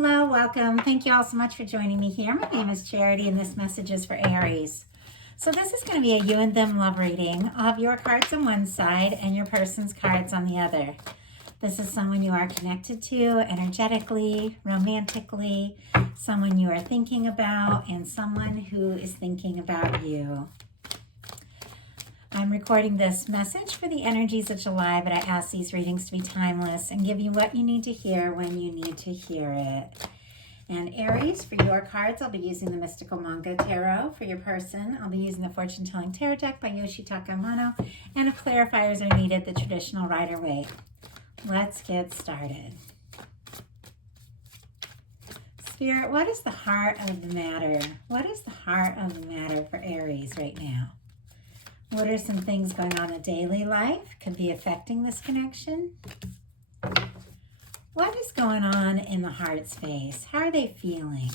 Hello, welcome. Thank you all so much for joining me here. My name is Charity and this message is for Aries. So this is going to be a you and them love reading of your cards on one side and your person's cards on the other. This is someone you are connected to energetically, romantically, someone you are thinking about, and someone who is thinking about you. I'm recording this message for the energies of July, but I ask these readings to be timeless and give you what you need to hear when you need to hear it. And Aries, for your cards, I'll be using the Mystical Manga Tarot. For your person, I'll be using the Fortune Telling Tarot deck by Yoshitaka Amano. And if clarifiers are needed, the traditional Rider-Waite. Let's get started. Spirit, what is the heart of the matter? What is the heart of the matter for Aries right now? What are some things going on in daily life? Could be affecting this connection. What is going on in the heart space? How are they feeling?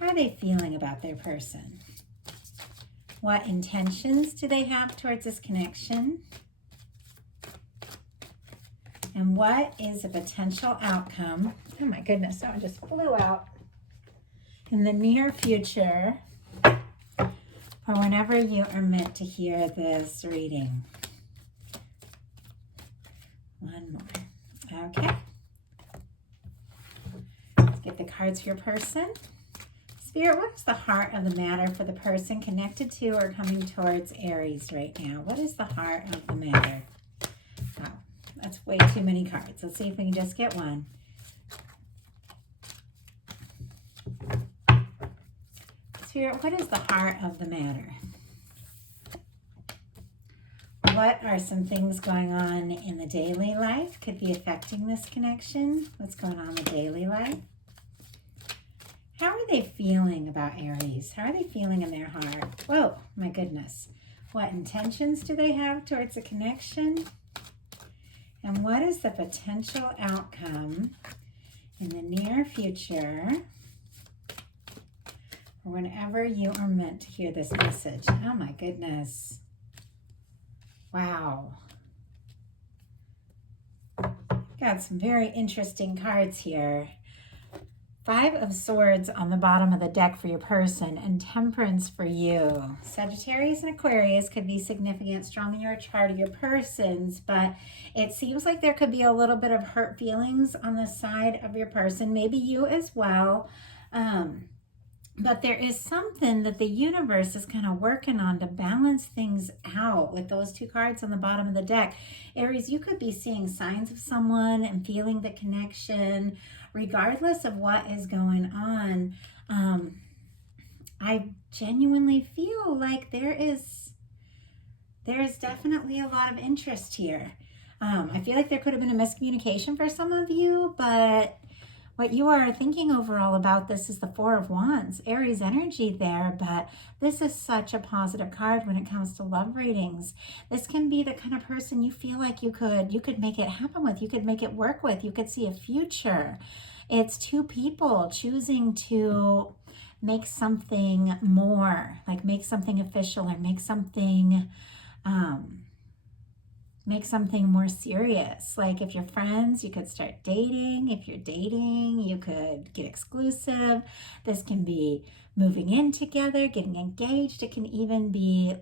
How are they feeling about their person? What intentions do they have towards this connection? And what is a potential outcome? Oh my goodness, that one just flew out. In the near future, or whenever you are meant to hear this reading. One more. Okay. Let's get the cards for your person. Spirit, what is the heart of the matter for the person connected to or coming towards Aries right now? What is the heart of the matter? Wow, that's way too many cards. Let's see if we can just get one. Spirit, what is the heart of the matter? What are some things going on in the daily life? Could be affecting this connection. What's going on in the daily life? How are they feeling about Aries? How are they feeling in their heart? Whoa, my goodness. What intentions do they have towards a connection? And what is the potential outcome in the near future? Or whenever you are meant to hear this message. Oh my goodness. Wow. Got some very interesting cards here. 5 of Swords on the bottom of the deck for your person and Temperance for you. Sagittarius and Aquarius could be significant, strong in your chart of your person's, but it seems like there could be a little bit of hurt feelings on the side of your person, maybe you as well. But there is something that the universe is kind of working on to balance things out with those 2 cards on the bottom of the deck. Aries, you could be seeing signs of someone and feeling the connection regardless of what is going on. I genuinely feel like there is definitely a lot of interest here. I feel like there could have been a miscommunication for some of you, but what you are thinking overall about this is the 4 of Wands, Aries energy there, but this is such a positive card when it comes to love readings. This can be the kind of person you feel like you could make it happen with, you could make it work with, you could see a future. It's 2 people choosing to make something more, like make something official or make something more serious. Like if you're friends, you could start dating. If you're dating, you could get exclusive. This can be moving in together, getting engaged. It can even be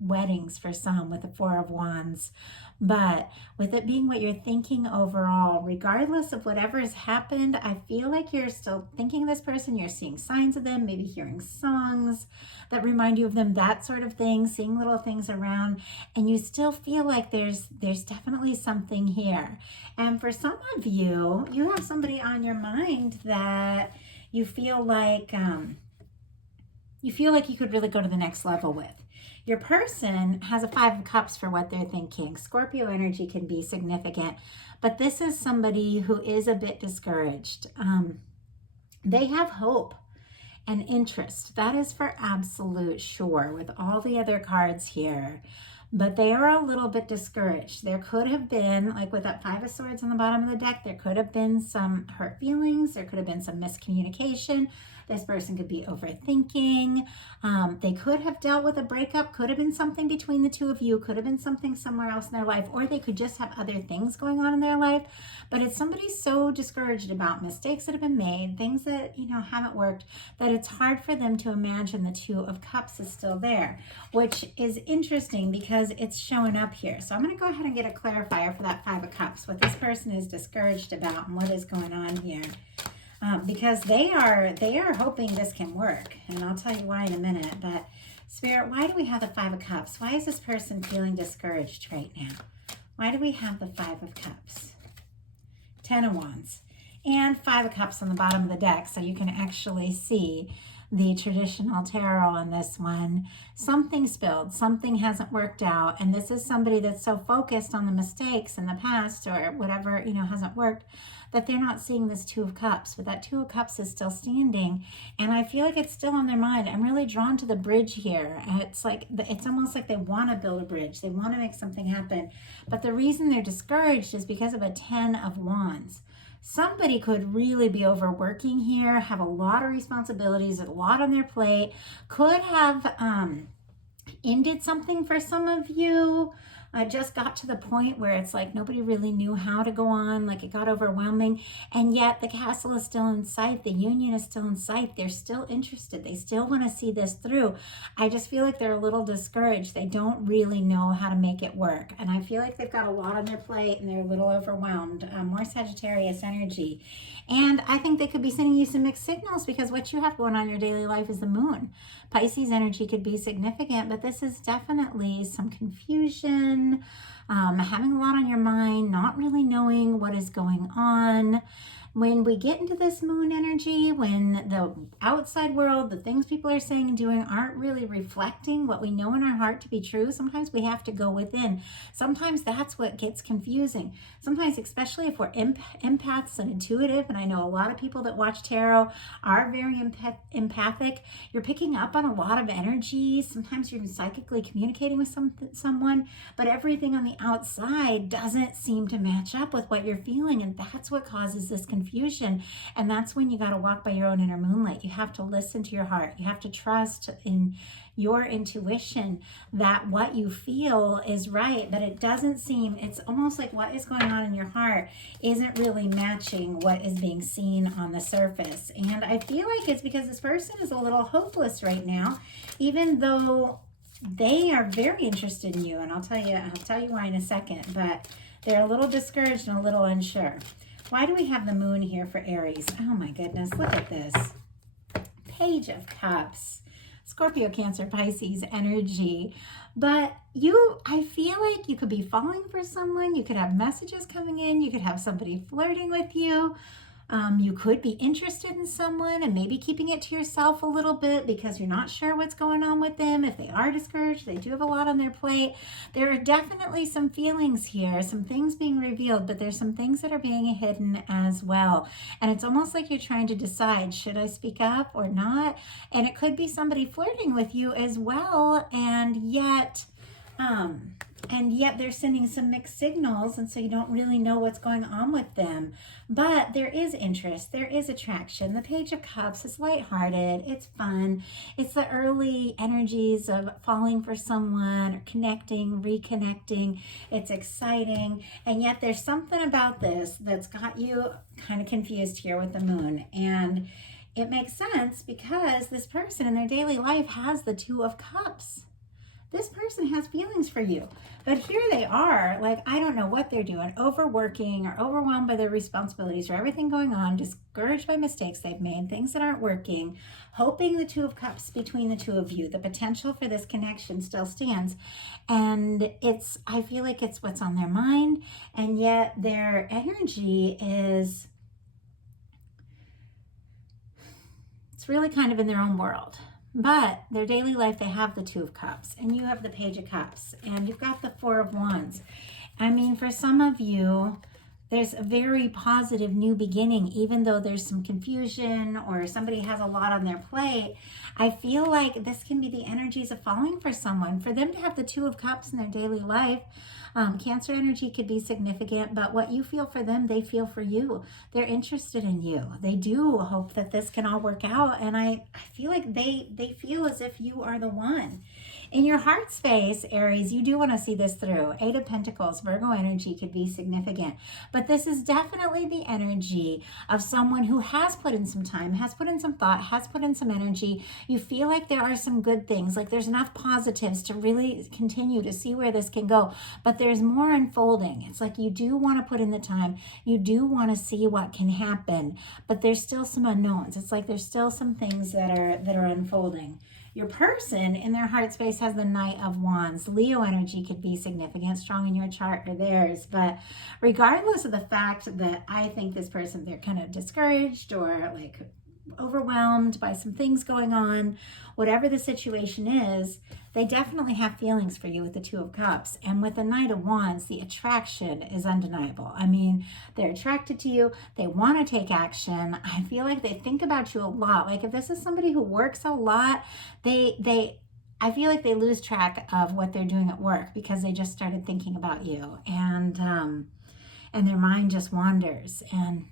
weddings for some with the 4 of Wands. But with it being what you're thinking overall, regardless of whatever has happened, I feel like you're still thinking of this person. You're seeing signs of them, maybe hearing songs that remind you of them, that sort of thing, seeing little things around, and you still feel like there's definitely something here. And for some of you, you have somebody on your mind that you feel like you could really go to the next level with. Your person has a 5 of Cups for what they're thinking. Scorpio energy can be significant, but this is somebody who is a bit discouraged. They have hope and interest. That is for absolute sure with all the other cards here. but they are a little bit discouraged. There could have been, like with that Five of Swords on the bottom of the deck, there could have been some hurt feelings. There could have been some miscommunication. This person could be overthinking. They could have dealt with a breakup. Could have been something between the two of you. Could have been something somewhere else in their life. Or they could just have other things going on in their life. But it's somebody so discouraged about mistakes that have been made, things that, haven't worked, that it's hard for them to imagine the Two of Cups is still there, which is interesting because it's showing up here. So I'm going to go ahead and get a clarifier for that Five of Cups, what this person is discouraged about and what is going on here. Because they are hoping this can work, and I'll tell you why in a minute. But Spirit, why do we have the Five of Cups? Why is this person feeling discouraged right now? Why do we have the Five of Cups, Ten of Wands, and Five of Cups on the bottom of the deck, so you can actually see the traditional tarot on this one? Something spilled, something hasn't worked out, and this is somebody that's so focused on the mistakes in the past or whatever hasn't worked, that they're not seeing this Two of Cups. But that Two of Cups is still standing, and I feel like it's still on their mind. I'm really drawn to the bridge here. It's like, it's almost like they want to build a bridge. They want to make something happen, but the reason they're discouraged is because of a Ten of Wands. Somebody could really be overworking here, have a lot of responsibilities, a lot on their plate, could have ended something for some of you. I just got to the point where it's like nobody really knew how to go on, like it got overwhelming, and yet the castle is still in sight, the union is still in sight, they're still interested, they still want to see this through. I just feel like they're a little discouraged, they don't really know how to make it work, and I feel like they've got a lot on their plate and they're a little overwhelmed, more Sagittarius energy. And I think they could be sending you some mixed signals, because what you have going on in your daily life is the moon. Pisces energy could be significant, but this is definitely some confusion, having a lot on your mind, not really knowing what is going on. When we get into this moon energy, when the outside world, the things people are saying and doing aren't really reflecting what we know in our heart to be true, sometimes we have to go within. Sometimes that's what gets confusing. Sometimes, especially if we're empaths and intuitive, and I know a lot of people that watch tarot are very empathic, you're picking up on a lot of energies. Sometimes you're psychically communicating with someone, but everything on the outside doesn't seem to match up with what you're feeling, and that's what causes this confusion. And that's when you got to walk by your own inner moonlight. You have to listen to your heart. You have to trust in your intuition that what you feel is right, but it doesn't seem, it's almost like what is going on in your heart isn't really matching what is being seen on the surface. And I feel like it's because this person is a little hopeless right now, even though they are very interested in you. And I'll tell you why in a second, but they're a little discouraged and a little unsure. Why do we have the moon here for Aries? Oh my goodness, look at this. Page of Cups. Scorpio, Cancer, Pisces energy. But I feel like you could be falling for someone. You could have messages coming in. You could have somebody flirting with you. You could be interested in someone and maybe keeping it to yourself a little bit because you're not sure what's going on with them. If they are discouraged, they do have a lot on their plate. There are definitely some feelings here, some things being revealed, but there's some things that are being hidden as well. And it's almost like you're trying to decide, should I speak up or not? And it could be somebody flirting with you as well, and yet they're sending some mixed signals, and so you don't really know what's going on with them. But there is interest, there is attraction. The Page of Cups is lighthearted, it's fun. It's the early energies of falling for someone or connecting, reconnecting. It's exciting, and yet there's something about this that's got you kind of confused here with the moon. And it makes sense because this person in their daily life has the Two of Cups. This person has feelings for you, but here they are, like, I don't know what they're doing, overworking or overwhelmed by their responsibilities or everything going on, discouraged by mistakes they've made, things that aren't working, hoping the Two of Cups between the two of you, the potential for this connection still stands. And I feel like it's what's on their mind, and yet their energy is, it's really kind of in their own world. But their daily life, they have the Two of Cups, and you have the Page of Cups, and you've got the Four of Wands. I mean, for some of you, there's a very positive new beginning, even though there's some confusion or somebody has a lot on their plate. I feel like this can be the energies of falling for someone. For them to have the Two of Cups in their daily life, Cancer energy could be significant, but what you feel for them, they feel for you. They're interested in you. They do hope that this can all work out, and I feel like they feel as if you are the one. In your heart space, Aries, you do want to see this through. Eight of Pentacles, Virgo energy could be significant. But this is definitely the energy of someone who has put in some time, has put in some thought, has put in some energy. You feel like there are some good things, like there's enough positives to really continue to see where this can go. But there's more unfolding. It's like you do want to put in the time. You do want to see what can happen. But there's still some unknowns. It's like there's still some things that are unfolding. Your person in their heart space has the Knight of Wands. Leo energy could be significant, strong in your chart or theirs. But regardless of the fact that I think this person, they're kind of discouraged or like overwhelmed by some things going on, whatever the situation is, they definitely have feelings for you with the Two of Cups. And with the Knight of Wands, the attraction is undeniable. I mean, they're attracted to you. They want to take action. I feel like they think about you a lot. Like if this is somebody who works a lot, I feel like they lose track of what they're doing at work because they just started thinking about you, and their mind just wanders, and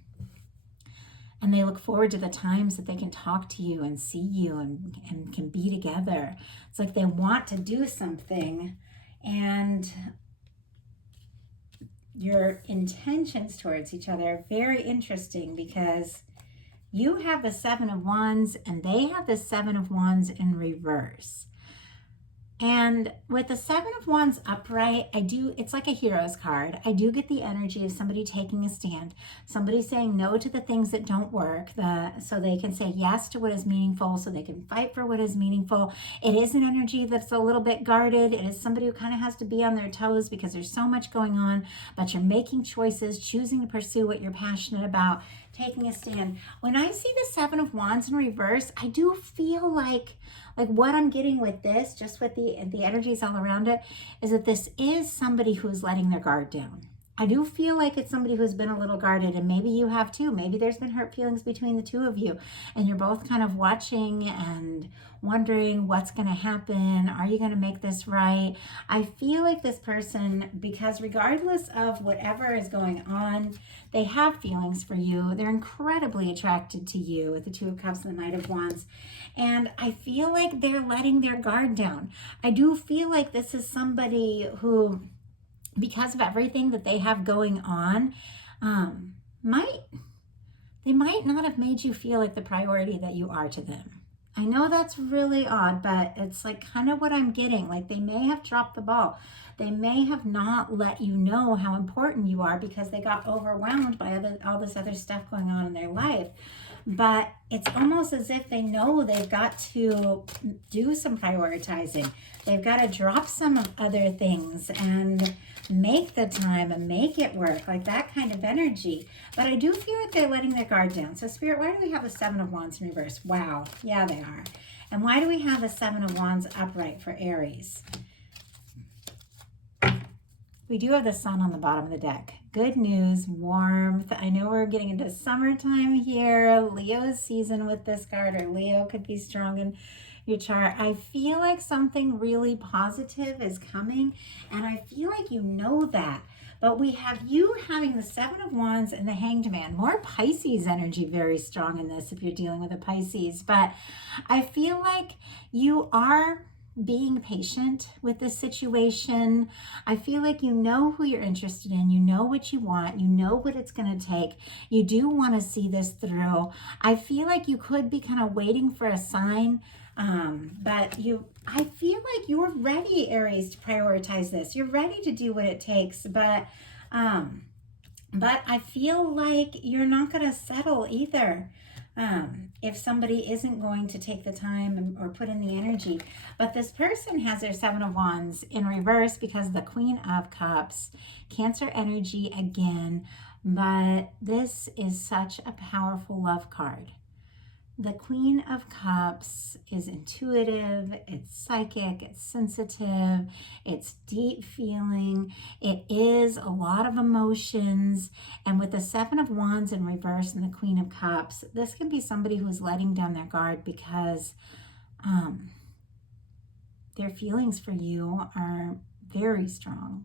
they look forward to the times that they can talk to you and see you and can be together. It's like they want to do something, and your intentions towards each other are very interesting because you have the Seven of Wands and they have the Seven of Wands in reverse. And with the Seven of Wands upright, it's like a hero's card. I do get the energy of somebody taking a stand, somebody saying no to the things that don't work, so they can say yes to what is meaningful, so they can fight for what is meaningful. It is an energy that's a little bit guarded. It is somebody who kind of has to be on their toes because there's so much going on, but you're making choices, choosing to pursue what you're passionate about, taking a stand. When I see the Seven of Wands in reverse, I do feel like what I'm getting with this, just with the energies all around it, is that this is somebody who's letting their guard down. I do feel like it's somebody who's been a little guarded, and maybe you have too. Maybe there's been hurt feelings between the two of you, and you're both kind of watching and wondering what's going to happen. Are you going to make this right? I feel like this person, because regardless of whatever is going on, they have feelings for you. They're incredibly attracted to you with the Two of Cups and the Knight of Wands. And I feel like they're letting their guard down. I do feel like this is somebody who, because of everything that they have going on, they might not have made you feel like the priority that you are to them. I know that's really odd, but it's like kind of what I'm getting. Like they may have dropped the ball. They may have not let you know how important you are because they got overwhelmed by all this other stuff going on in their life. But it's almost as if they know they've got to do some prioritizing. They've got to drop some of other things and make the time and make it work, like that kind of energy. But I do feel like they're letting their guard down. So Spirit, why do we have the Seven of Wands in reverse? Wow, yeah, they are. And why do we have the Seven of Wands upright for Aries? We do have the Sun on the bottom of the deck. Good news, warmth. I know we're getting into summertime here. Leo's season with this card, or Leo could be strong in your chart. I feel like something really positive is coming, and I feel like you know that. But we have you having the Seven of Wands and the Hanged Man. More Pisces energy, very strong in this if you're dealing with a Pisces. But I feel like you are being patient with this situation. I feel like you know who you're interested in. You know what you want. You know what it's going to take. You do want to see this through. I feel like you could be kind of waiting for a sign, but I feel like you're ready, Aries, to prioritize this. You're ready to do what it takes, but I feel like you're not going to settle either. If somebody isn't going to take the time or put in the energy. But this person has their Seven of Wands in reverse because the Queen of Cups, Cancer energy again. But this is such a powerful love card. the Queen of Cups is intuitive, it's psychic, it's sensitive, it's deep feeling, it is a lot of emotions. And with the Seven of Wands in reverse and the Queen of Cups, this can be somebody who is letting down their guard because their feelings for you are very strong.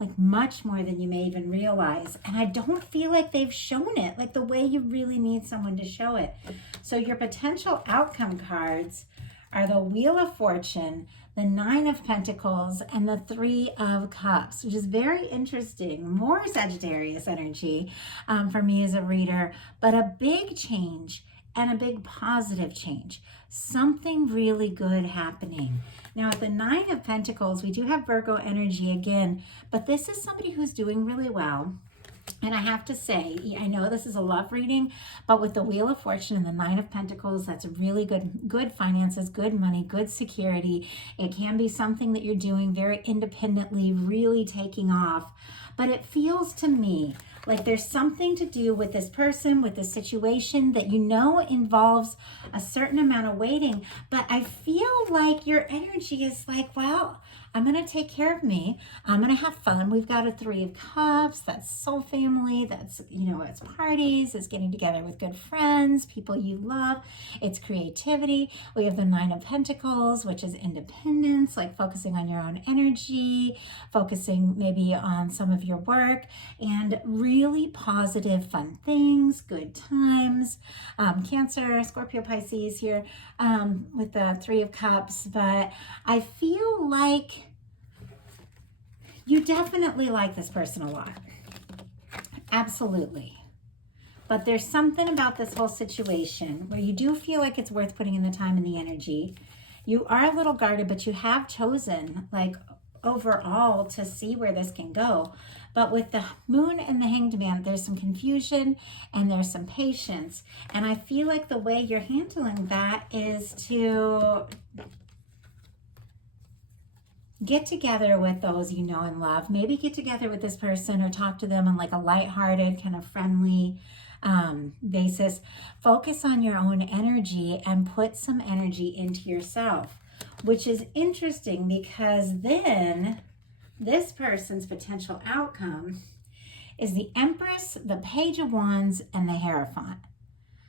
Like much more than you may even realize. And I don't feel like they've shown it like the way you really need someone to show it. So your potential outcome cards are the Wheel of Fortune, the Nine of Pentacles, and the Three of Cups, which is very interesting. More Sagittarius energy for me as a reader, but a big change and a big positive change. Something really good happening. Now at the Nine of Pentacles, we do have Virgo energy again, but this is somebody who's doing really well. And I have to say, I know this is a love reading, but with the Wheel of Fortune and the Nine of Pentacles, that's really good finances, good money, good security. It can be something that you're doing very independently, really taking off. But it feels to me like there's something to do with this person, with this situation that you know involves a certain amount of waiting. But I feel like your energy is like, well, I'm going to take care of me. I'm going to have fun. We've got a Three of Cups. That's soul family. That's, it's parties. It's getting together with good friends, people you love. It's creativity. We have the Nine of Pentacles, which is independence, like focusing on your own energy, focusing maybe on some of your work, and really positive, fun things, good times. Cancer, Scorpio, Pisces here with the Three of Cups. But I feel like you definitely like this person a lot. Absolutely. But there's something about this whole situation where you do feel like it's worth putting in the time and the energy. You are a little guarded, but you have chosen, like, overall to see where this can go. But with the Moon and the Hanged Man, there's some confusion and there's some patience. And I feel like the way you're handling that is to get together with those you know and love. Maybe get together with this person or talk to them on like a lighthearted, kind of friendly basis. Focus on your own energy and put some energy into yourself, which is interesting because then this person's potential outcome is the Empress, the Page of Wands, and the Hierophant.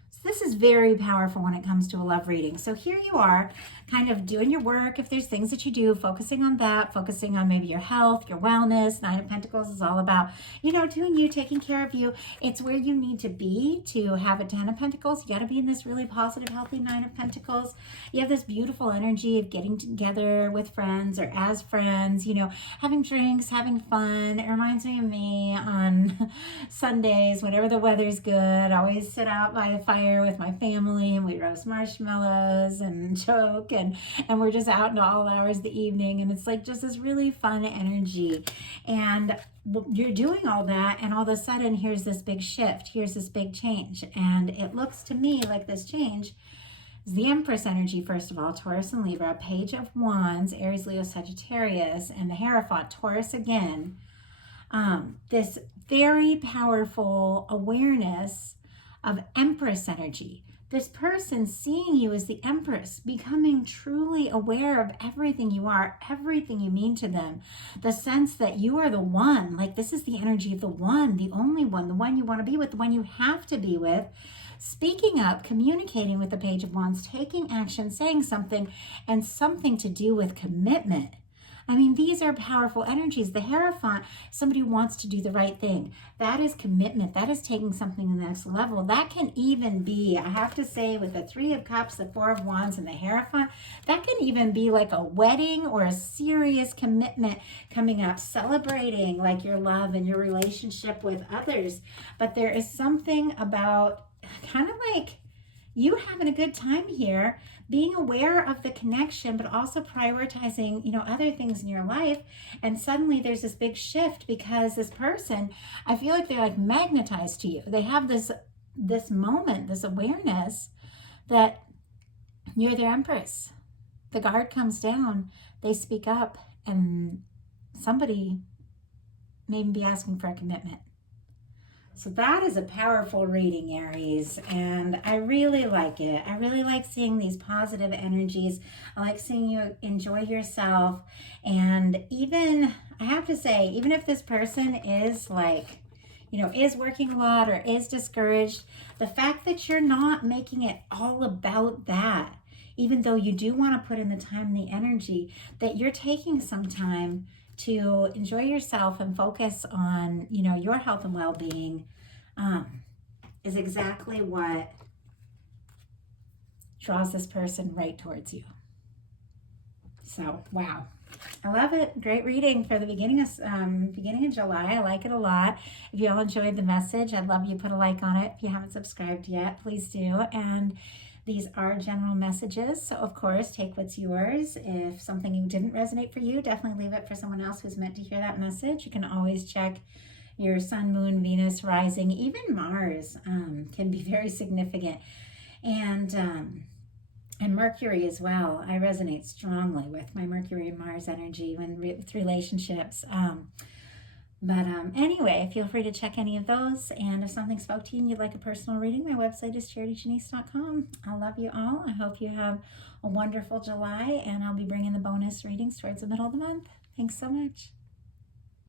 So this is very powerful when it comes to a love reading. So here you are, kind of doing your work. If there's things that you do, focusing on that, focusing on maybe your health, your wellness. Nine of Pentacles is all about, doing you, taking care of you. It's where you need to be to have a Ten of Pentacles. You got to be in this really positive, healthy Nine of Pentacles. You have this beautiful energy of getting together with friends or as friends, having drinks, having fun. It reminds me of me on Sundays, whenever the weather's good. I always sit out by the fire with my family and we roast marshmallows and joke and we're just out in all hours of the evening, and it's like just this really fun energy. And you're doing all that, and all of a sudden here's this big shift, here's this big change, and it looks to me like this change is the Empress energy. First of all, Taurus and Libra, Page of Wands, Aries, Leo, Sagittarius, and the Hierophant, Taurus again. This very powerful awareness of Empress energy. This person seeing you as the Empress, becoming truly aware of everything you are, everything you mean to them. The sense that you are the one, like this is the energy of the one, the only one, the one you want to be with, the one you have to be with. Speaking up, communicating with the Page of Wands, taking action, saying something, and something to do with commitment. I mean, these are powerful energies. The Hierophant, somebody who wants to do the right thing. That is commitment. That is taking something to the next level. That can even be, I have to say, with the Three of Cups, the Four of Wands, and the Hierophant, that can even be like a wedding or a serious commitment coming up, celebrating like your love and your relationship with others. But there is something about kind of like you having a good time here, being aware of the connection, but also prioritizing, other things in your life. And suddenly there's this big shift because this person, I feel like they're like magnetized to you. They have this moment, this awareness that you're their Empress. The guard comes down, they speak up, and somebody may be asking for a commitment. So that is a powerful reading, Aries, and I really like it. I really like seeing these positive energies. I like seeing you enjoy yourself. And even, I have to say, even if this person is like, is working a lot or is discouraged, the fact that you're not making it all about that, even though you do want to put in the time and the energy, that you're taking some time to enjoy yourself and focus on, your health and well-being, is exactly what draws this person right towards you. So, wow. I love it. Great reading for the beginning of July. I like it a lot. If you all enjoyed the message, I'd love you to put a like on it. If you haven't subscribed yet, please do. And these are general messages, so of course, take what's yours. If something didn't resonate for you, definitely leave it for someone else who's meant to hear that message. You can always check your sun, moon, Venus, rising, even Mars can be very significant. And Mercury as well. I resonate strongly with my Mercury and Mars energy with relationships. But anyway, feel free to check any of those. And if something spoke to you and you'd like a personal reading, my website is charityjanice.com. I love you all. I hope you have a wonderful July, and I'll be bringing the bonus readings towards the middle of the month. Thanks so much.